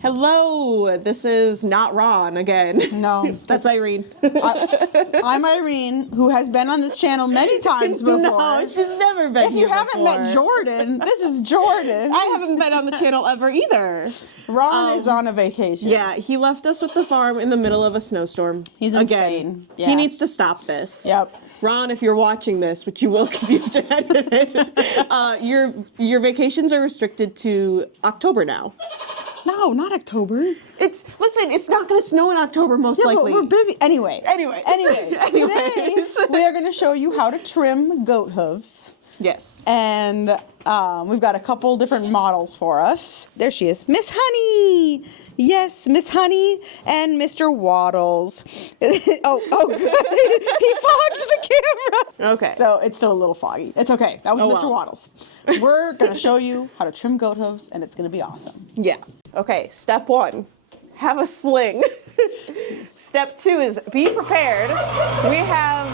Hello, this is not Ron again. No. That's Irene. I'm Irene, who has been on this channel many times before. No, she's never been If you haven't met Jorden, this is Jorden. I haven't been on the channel ever either. Ron is on a vacation. Yeah, he left us with the farm in the middle of a snowstorm. He's in Spain. Yeah. He needs to stop this. Yep. Ron, if you're watching this, which you will because you have to edit it, your vacations are restricted to October now. No, not October. Listen, it's not going to snow in October most likely. But we're busy. Anyway. Anyways. Today, we are going to show you how to trim goat hooves. Yes. And we've got a couple different models for us. There she is, Miss Honey. Yes, Miss Honey and Mr. Waddles. oh, good. He fogged the camera. Okay. So it's still a little foggy. It's okay. That was Mr. Waddles. We're going to show you how to trim goat hooves, and it's going to be awesome. Yeah. Okay, step 1, have a sling. Step 2 is be prepared. We have,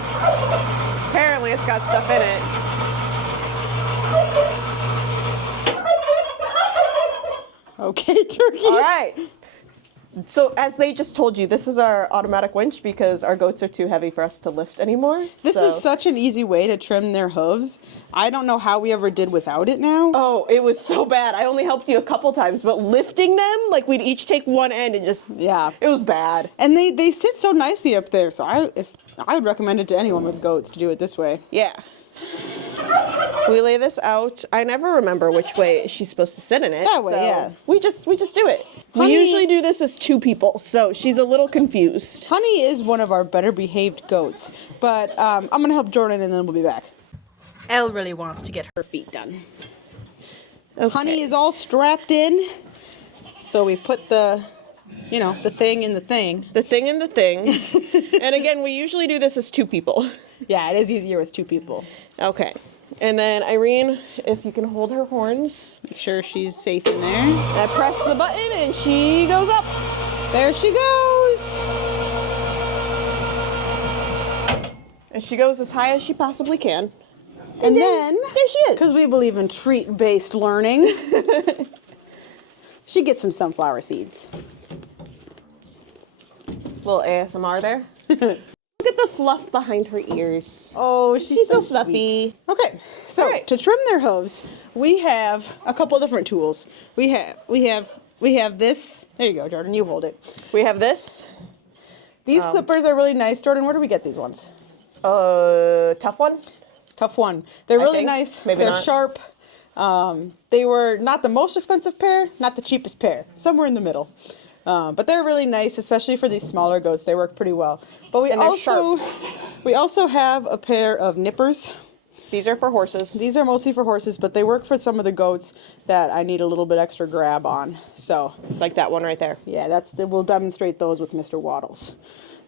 apparently it's got stuff in it. Okay, turkey. All right. So as they just told you, this is our automatic winch because our goats are too heavy for us to lift anymore. This is such an easy way to trim their hooves. I don't know how we ever did without it now. Oh, it was so bad. I only helped you a couple times, but lifting them, like we'd each take one end and just, yeah. It was bad. And they sit so nicely up there, so I would recommend it to anyone with goats to do it this way. Yeah. We lay this out. I never remember which way she's supposed to sit in it. That way, so yeah. We just do it. Honey, we usually do this as 2 people, so she's a little confused. Honey is one of our better behaved goats, but I'm gonna help Jorden and then we'll be back. Elle really wants to get her feet done. Okay. Honey is all strapped in, so we put the thing in the thing. The thing in the thing. And again, we usually do this as 2 people. Yeah, it is easier with 2 people. Okay. And then Irene, if you can hold her horns. Make sure she's safe in there. I press the button and she goes up. There she goes. And she goes as high as she possibly can. And then there she is. Because we believe in treat-based learning, she gets some sunflower seeds. Little ASMR there. Look at the fluff behind her ears. Oh, she's so fluffy. Okay, so to trim their hooves, we have a couple different tools. We have this. There you go, Jorden. You hold it. We have this. These clippers are really nice, Jorden. Where do we get these ones? Tough one. Tough one. They're really nice. Maybe they're not. sharp. They were not the most expensive pair, not the cheapest pair. Somewhere in the middle. But they're really nice, especially for these smaller goats. They work pretty well. But we also have a pair of nippers. These are for horses. These are mostly for horses, but they work for some of the goats that I need a little bit extra grab on. So, like that one right there. Yeah, we'll demonstrate those with Mr. Waddles.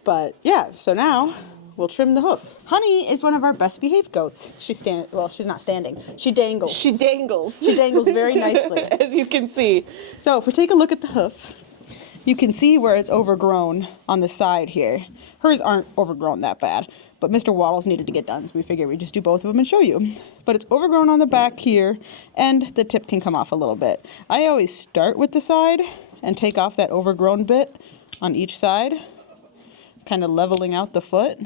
But yeah, so now we'll trim the hoof. Honey is one of our best behaved goats. She's not standing. She dangles. She dangles. She dangles very nicely. As you can see. So if we take a look at the hoof, you can see where it's overgrown on the side here. Hers aren't overgrown that bad, but Mr. Waddles needed to get done, so we figured we'd just do both of them and show you. But it's overgrown on the back here, and the tip can come off a little bit. I always start with the side and take off that overgrown bit on each side, kind of leveling out the foot.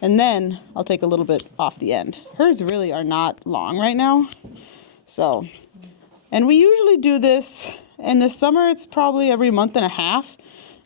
And then I'll take a little bit off the end. Hers really are not long right now. So, and we usually do this in the summer, it's probably every month and a half.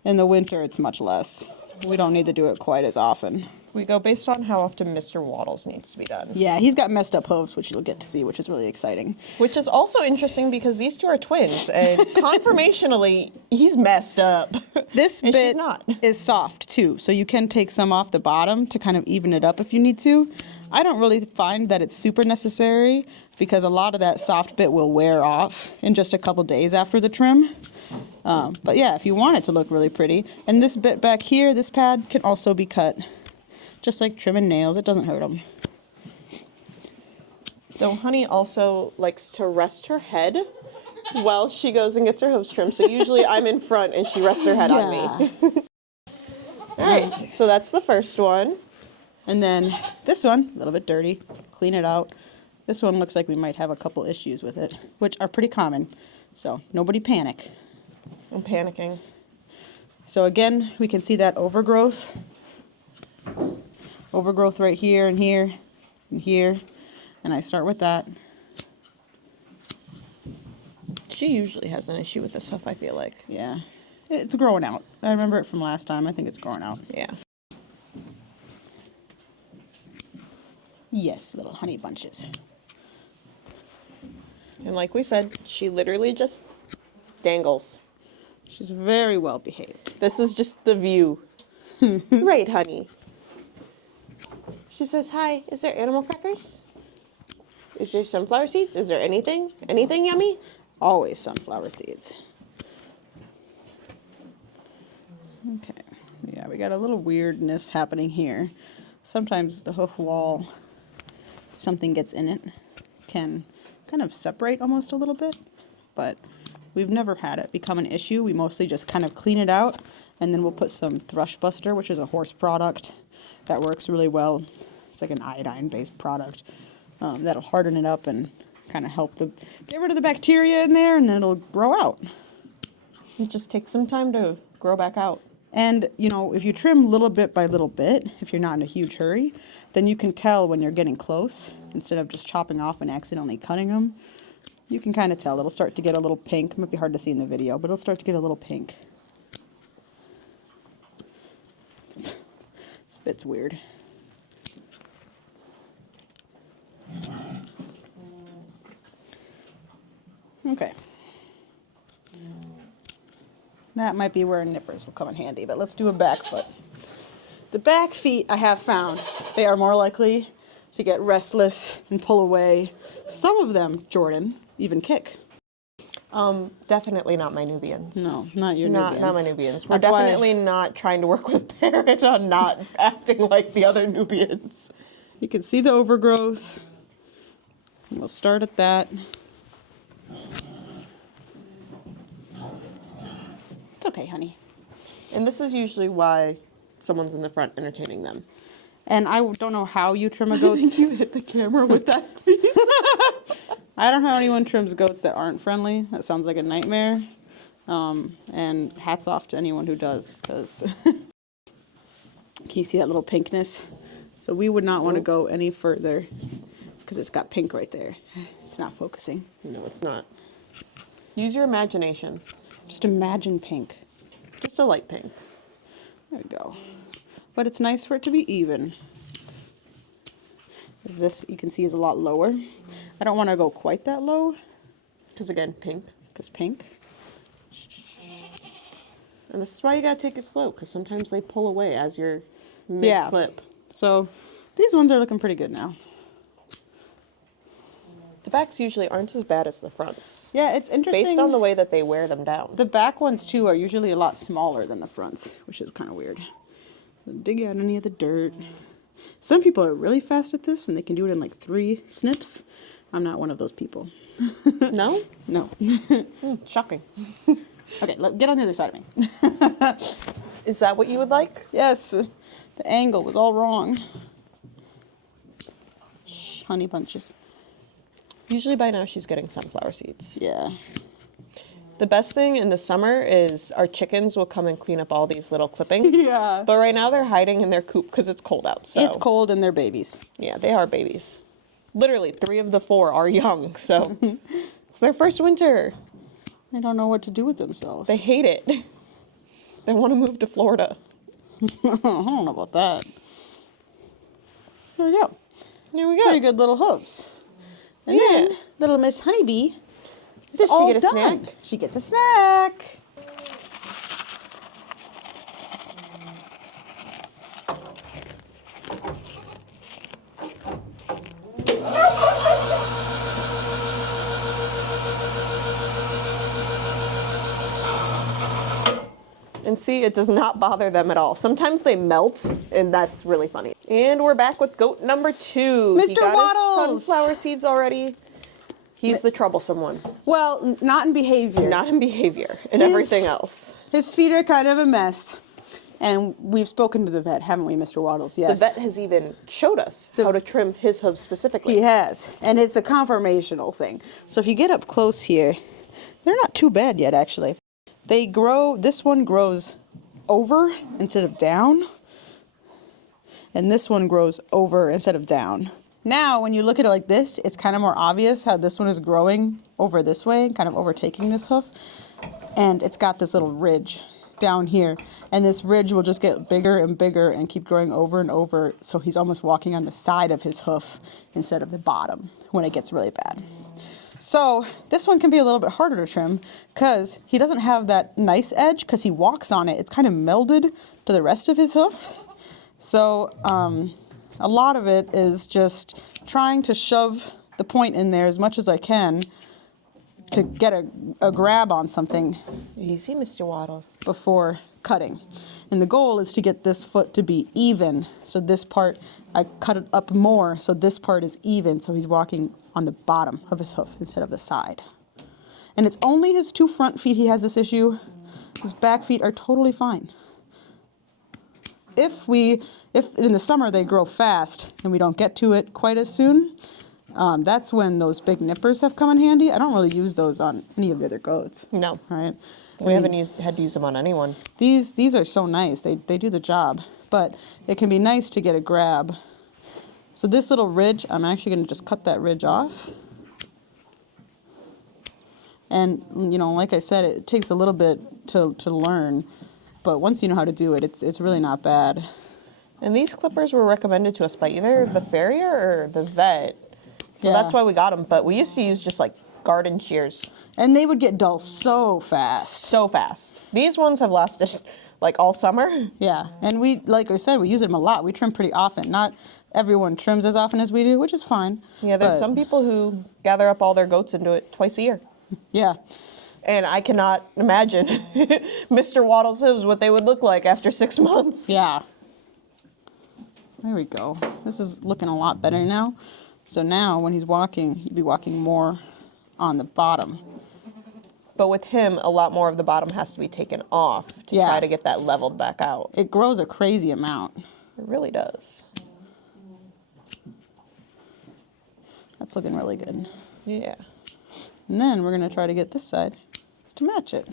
In the winter, it's much less. We don't need to do it quite as often. We go based on how often Mr. Waddles needs to be done. Yeah, he's got messed up hooves, which you'll get to see, which is really exciting. Which is also interesting because these 2 are twins, and conformationally, he's messed up. This bit is soft, too, so you can take some off the bottom to kind of even it up if you need to. I don't really find that it's super necessary because a lot of that soft bit will wear off in just a couple days after the trim. But yeah, if you want it to look really pretty. And this bit back here, this pad, can also be cut. Just like trimming nails, it doesn't hurt them. Though Honey also likes to rest her head while she goes and gets her hooves trimmed. So usually I'm in front and she rests her head on me. All right, so that's the first one. And then this one, a little bit dirty, clean it out. This one looks like we might have a couple issues with it, which are pretty common. So nobody panic. I'm panicking. So again, we can see that overgrowth. Overgrowth right here and here and here. And I start with that. She usually has an issue with this hoof, I feel like. Yeah. It's growing out. I remember it from last time. I think it's growing out. Yeah. Yes, little honey bunches. And like we said, she literally just dangles. She's very well behaved. This is just the view. Right, honey. She says, hi, is there animal crackers? Is there sunflower seeds? Is there anything? Anything yummy? Always sunflower seeds. Okay. Yeah, we got a little weirdness happening here. Sometimes the hoof wall, if something gets in it, can kind of separate almost a little bit, but we've never had it become an issue. We mostly just kind of clean it out, and then we'll put some Thrush Buster, which is a horse product that works really well. It's like an iodine-based product that'll harden it up and kind of help get rid of the bacteria in there, and then it'll grow out. It just takes some time to grow back out. And, you know, if you trim little bit by little bit, if you're not in a huge hurry, then you can tell when you're getting close, instead of just chopping off and accidentally cutting them. You can kind of tell. It'll start to get a little pink. It might be hard to see in the video, but it'll start to get a little pink. This bit's weird. Okay. That might be where nippers will come in handy, but let's do a back foot. The back feet, I have found, they are more likely to get restless and pull away. Some of them, Jordan, even kick. Definitely not my Nubians. No, not your Nubians. Not my Nubians. We're That's why- definitely not trying to work with Parrot on not acting like the other Nubians. You can see the overgrowth. And we'll start at that. It's okay, honey. And this is usually why someone's in the front entertaining them. And I don't know how you trim a goat. You hit the camera with that piece. I don't know how anyone trims goats that aren't friendly. That sounds like a nightmare. And hats off to anyone who does, because can you see that little pinkness? So we would not want to go any further because it's got pink right there. It's not focusing. No, it's not. Use your imagination. Just imagine pink. Just a light pink. There we go. But it's nice for it to be even. This, you can see, is a lot lower. I don't want to go quite that low. Because again, pink. Because pink. And this is why you gotta take it slow, because sometimes they pull away as you're mid-clip. So these ones are looking pretty good now. The backs usually aren't as bad as the fronts. Yeah, it's interesting. Based on the way that they wear them down. The back ones, too, are usually a lot smaller than the fronts, which is kind of weird. Dig out any of the dirt. Some people are really fast at this, and they can do it in like 3 snips. I'm not one of those people. No? No. Shocking. Okay, get on the other side of me. Is that what you would like? Yes, the angle was all wrong. Shh, honey bunches. Usually by now she's getting sunflower seeds. Yeah. The best thing in the summer is our chickens will come and clean up all these little clippings. Yeah. But right now they're hiding in their coop because it's cold out. So It's cold and they're babies. yeah, they are babies. Literally 3 of the 4 are young, so it's their first winter. They don't know what to do with themselves. They hate it. They want to move to Florida. I don't know about that. There we go. There we go. Pretty good little hooves. And Yeah. then little Miss Honeybee is Does she all get a done. snack? She gets a snack. And see, it does not bother them at all. Sometimes they melt, and that's really funny. And we're back with goat number 2. He Mr. got Waddles. his sunflower seeds already. He's the troublesome one. Well, not in behavior. Not in behavior and His- everything else. His feet are kind of a mess. And we've spoken to the vet, haven't we, Mr. Waddles? Yes. The vet has even showed us how to trim his hooves specifically. He has. And it's a conformational thing. So if you get up close here, They're not too bad yet, actually. They grow, this one grows over instead of down. And this one grows over instead of down. Now, when you look at it like this, it's kind of more obvious how this one is growing over this way, kind of overtaking this hoof. And it's got this little ridge down here. And this ridge will just get bigger and bigger and keep growing over and over. So he's almost walking on the side of his hoof instead of the bottom when it gets really bad. So this one can be a little bit harder to trim because he doesn't have that nice edge because he walks on it. It's kind of melded to the rest of his hoof. So a lot of it is just trying to shove the point in there as much as I can to get a grab on something. Easy, Mr. Waddles. Before cutting. And the goal is to get this foot to be even. So this part, I cut it up more so this part is even. So he's walking on the bottom of his hoof instead of the side. And it's only his 2 front feet he has this issue. His back feet are totally fine. If in the summer they grow fast and we don't get to it quite as soon, that's when those big nippers have come in handy. I don't really use those on any of the other goats. No. Right? We haven't had to use them on anyone. These are so nice. They do the job. But it can be nice to get a grab. So this little ridge, I'm actually going to just cut that ridge off. And, you know, like I said, it takes a little bit to learn. But once you know how to do it, it's really not bad. And these clippers were recommended to us by either the farrier or the vet. So Yeah. that's why we got them. But we used to use just like garden shears. And they would get dull so fast. So fast. These ones have lasted like all summer. Yeah, and we, like I said, we use them a lot. We trim pretty often. Not everyone trims as often as we do, which is fine. Yeah, there's but- some people who gather up all their goats and do it twice a year. Yeah. And I cannot imagine Mr. Waddle's hooves, what they would look like after 6 months. Yeah. There we go. This is looking a lot better now. So now when he's walking, he'd be walking more on the bottom. But with him, a lot more of the bottom has to be taken off to Yeah. try to get that leveled back out. It grows a crazy amount. It really does. That's looking really good. Yeah. And then we're going to try to get this side to match it.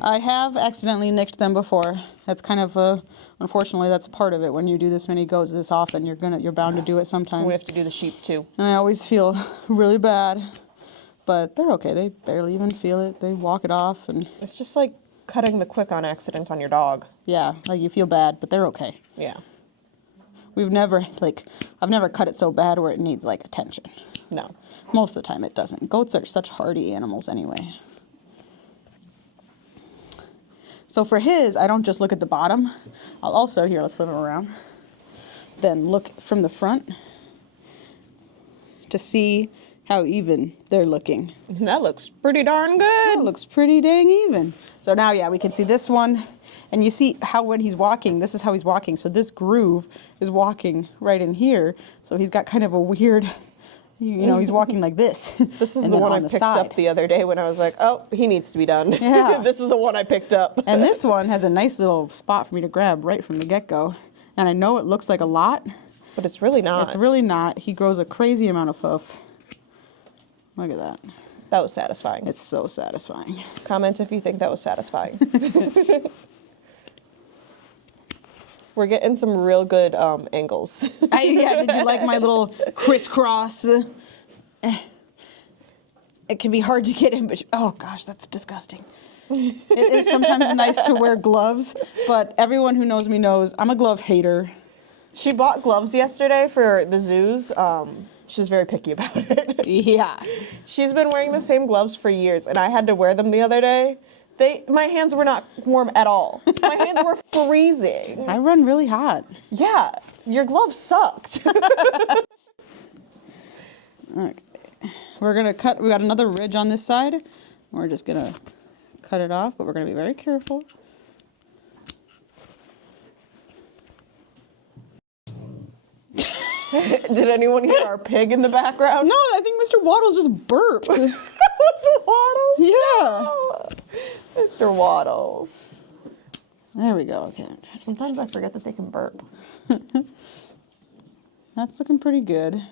I have accidentally nicked them before. That's kind of unfortunately that's part of it. When you do this many goats this often, you're bound to do it sometimes. We have to do the sheep too. And I always feel really bad, but they're okay. They barely even feel it. They walk it off, and It's just like cutting the quick on accident on your dog. yeah, like you feel bad, but they're okay. Yeah. I've never cut it so bad where it needs like attention. No. Most of the time it doesn't. Goats are such hardy animals anyway. So for his, I don't just look at the bottom. I'll also, here, let's flip him around. Then look from the front to see how even they're looking. That looks pretty darn good. It looks pretty dang even. So now, yeah, we can see this one. And you see how when he's walking, this is how he's walking. So this groove is walking right in here. So he's got kind of a weird, he's walking like this. This is And the then one I on the picked side. up the other day when I was like, oh, he needs to be done. Yeah. This is the one I picked up. And this one has a nice little spot for me to grab right from the get-go. And I know it looks like a lot. But it's really not. It's really not. He grows a crazy amount of hoof. Look at that. That was satisfying. It's so satisfying. Comment if you think that was satisfying. We're getting some real good angles. Did you like my little crisscross? It can be hard to get in, but oh gosh, that's disgusting. It is sometimes nice to wear gloves, but everyone who knows me knows I'm a glove hater. She bought gloves yesterday for the zoos. She's very picky about it. Yeah. She's been wearing the same gloves for years, and I had to wear them the other day. My hands were not warm at all. My hands were freezing. I run really hot. Yeah, your gloves sucked. Okay. We're gonna cut, we got another ridge on this side. We're just gonna cut it off, but we're gonna be very careful. Did anyone hear our pig in the background? No, I think Mr. Waddles just burped. That was Waddles? Yeah. No. Mr. Waddles. There we go, okay. Sometimes I forget that they can burp. That's looking pretty good.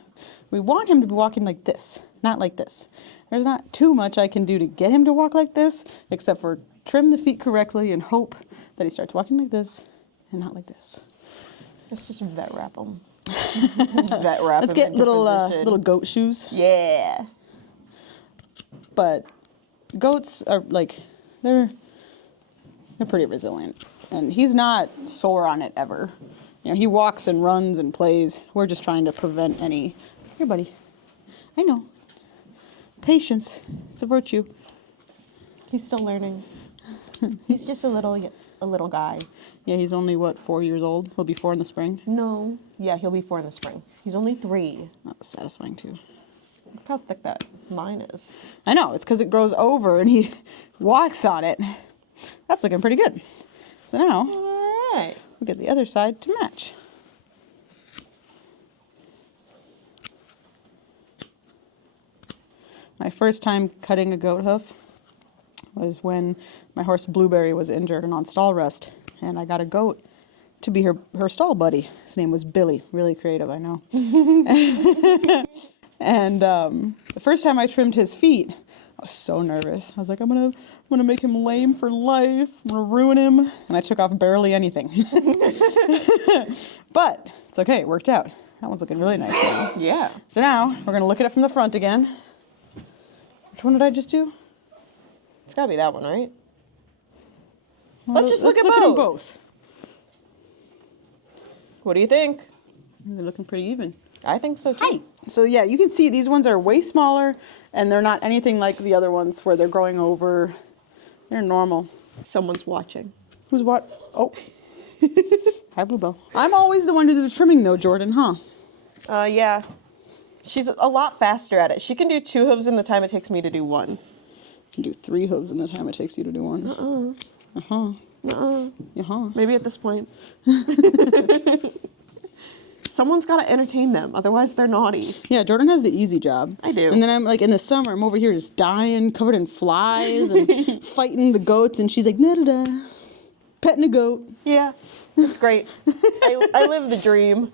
We want him to be walking like this, not like this. There's not too much I can do to get him to walk like this, except for trim the feet correctly and hope that he starts walking like this and not like this. Let's just vet wrap him. Vet wrap Let's him get into little position. little goat shoes. Yeah. But goats are like, they're pretty resilient. And he's not sore on it ever. You know, he walks and runs and plays. We're just trying to prevent any... Here, buddy. I know. Patience. It's a virtue. He's still learning. He's just a little guy. Yeah, he's only, what, 4 years old? He'll be 4 in the spring. No. Yeah, he'll be 4 in the spring. He's only 3. That was satisfying, too. Look how thick that mine is. I know. It's because it grows over and he walks on it. That's looking pretty good. So now, All right. we'll get the other side to match. My first time cutting a goat hoof was when my horse Blueberry was injured and on stall rest, and I got a goat to be her stall buddy. His name was Billy. Really creative, I know. And the first time I trimmed his feet, I was so nervous. I was like, I'm gonna make him lame for life. I'm gonna ruin him. And I took off barely anything. But it's okay, it worked out. That one's looking really nice now. Yeah. So now we're gonna look at it from the front again. Which one did I just do? It's gotta be that one, right? Well, Let's just look at them both. both. What do you think? They're looking pretty even. I think so too. So yeah, you can see these ones are way smaller and they're not anything like the other ones where they're growing over. They're normal. Someone's watching. Who's what? Oh. Hi, Bluebell. I'm always the one to do the trimming though, Jordan, huh? Yeah. She's a lot faster at it. She can do 2 hooves in the time it takes me to do 1. You can do 3 hooves in the time it takes you to do 1. Maybe at this point. Someone's got to entertain them, otherwise they're naughty. Yeah, Jordan has the easy job. I do. And then I'm like, in the summer, I'm over here just dying, covered in flies and fighting the goats. And she's like, da-da-da, petting a goat. Yeah, it's great. I live the dream.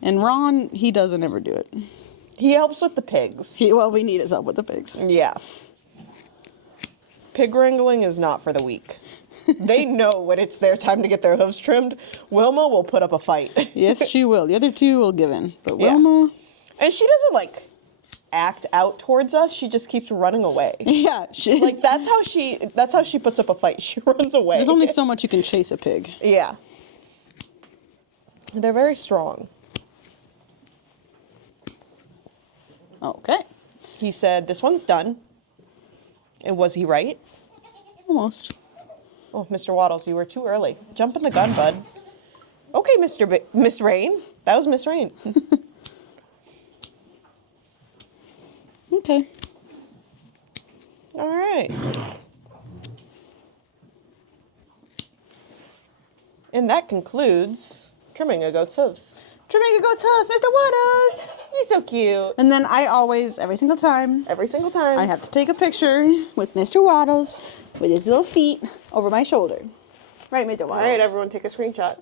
And Ron, he doesn't ever do it. He helps with the pigs. Well, we need his help with the pigs. Yeah. Pig wrangling is not for the weak. They know when it's their time to get their hooves trimmed. Wilma will put up a fight. Yes, she will. The other 2 will give in. But Yeah. Wilma... And she doesn't, like, act out towards us. She just keeps running away. Yeah. Like, that's how she puts up a fight. She runs away. There's only so much you can chase a pig. Yeah. They're very strong. Okay. He said, this one's done. And was he right? Almost. Oh, Mr. Waddles, you were too early. Jump in the gun, bud. Okay, Miss Rain. That was Miss Rain. Okay. All right. And that concludes trimming a goat's hooves. Trimming a goat's hooves, Mr. Waddles. He's so cute. And then I always, every single time, Every single time. I have to take a picture with Mr. Waddles with his little feet over my shoulder. Right, Mr. Waddles? All right, everyone, take a screenshot.